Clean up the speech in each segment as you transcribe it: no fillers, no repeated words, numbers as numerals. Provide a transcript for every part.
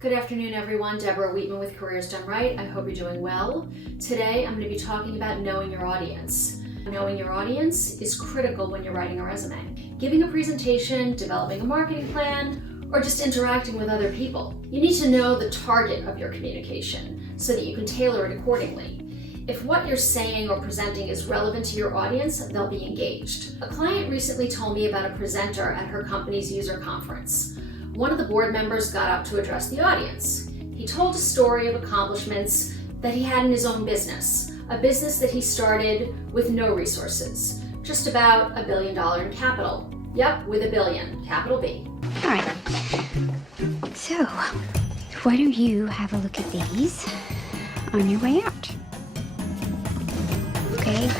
Good afternoon, everyone. Deborah Wheatman with Careers Done Right. I hope you're doing well. Today, I'm going to be talking about knowing your audience. Knowing your audience is critical when you're writing a resume. Giving a presentation, developing a marketing plan, or just interacting with other people. You need to know the target of your communication so that you can tailor it accordingly. If what you're saying or presenting is relevant to your audience, they'll be engaged. A client recently told me about a presenter at her company's user conference. One of the board members got up to address the audience. He told a story of accomplishments that he had in his own business, a business that he started with no resources, just about $1 billion in capital. Yep, with $1 billion, capital B. All right. So, why don't you have a look at these on your way out? Okay.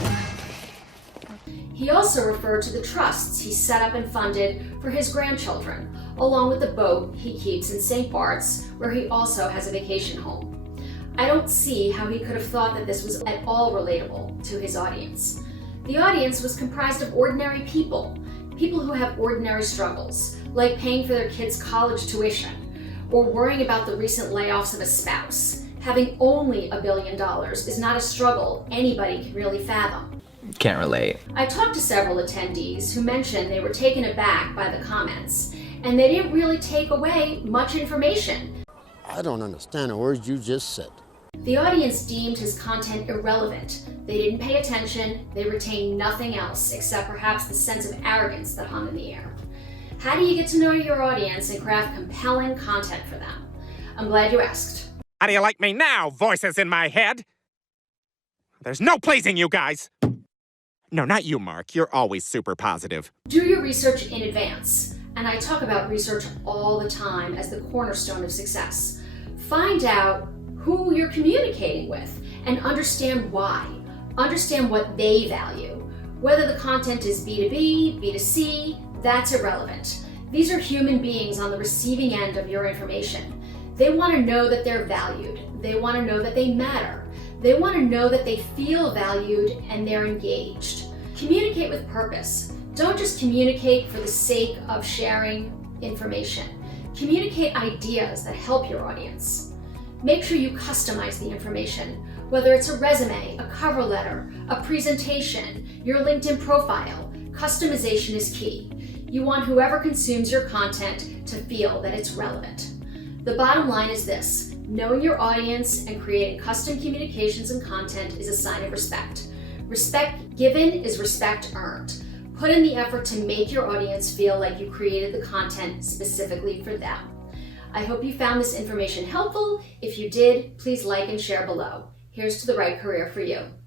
He also referred to the trusts he set up and funded for his grandchildren, along with the boat he keeps in St. Bart's, where he also has a vacation home. I don't see how he could have thought that this was at all relatable to his audience. The audience was comprised of ordinary people who have ordinary struggles, like paying for their kids' college tuition, or worrying about the recent layoffs of a spouse. Having only $1 billion is not a struggle anybody can really fathom. Can't relate. I talked to several attendees who mentioned they were taken aback by the comments, and they didn't really take away much information. I don't understand the words you just said. The audience deemed his content irrelevant. They didn't pay attention, they retained nothing else except perhaps the sense of arrogance that hung in the air. How do you get to know your audience and craft compelling content for them? I'm glad you asked. How do you like me now, voices in my head? There's no pleasing you guys. No, not you, Mark. You're always super positive. Do your research in advance. And I talk about research all the time as the cornerstone of success. Find out who you're communicating with and understand why. Understand what they value. Whether the content is B2B, B2C, that's irrelevant. These are human beings on the receiving end of your information. They want to know that they're valued. They want to know that they matter. They want to know that they feel valued and they're engaged. Communicate with purpose. Don't just communicate for the sake of sharing information. Communicate ideas that help your audience. Make sure you customize the information, whether it's a resume, a cover letter, a presentation, your LinkedIn profile. Customization is key. You want whoever consumes your content to feel that it's relevant. The bottom line is this: knowing your audience and creating custom communications and content is a sign of respect. Respect given is respect earned. Put in the effort to make your audience feel like you created the content specifically for them. I hope you found this information helpful. If you did, please like and share below. Here's to the right career for you.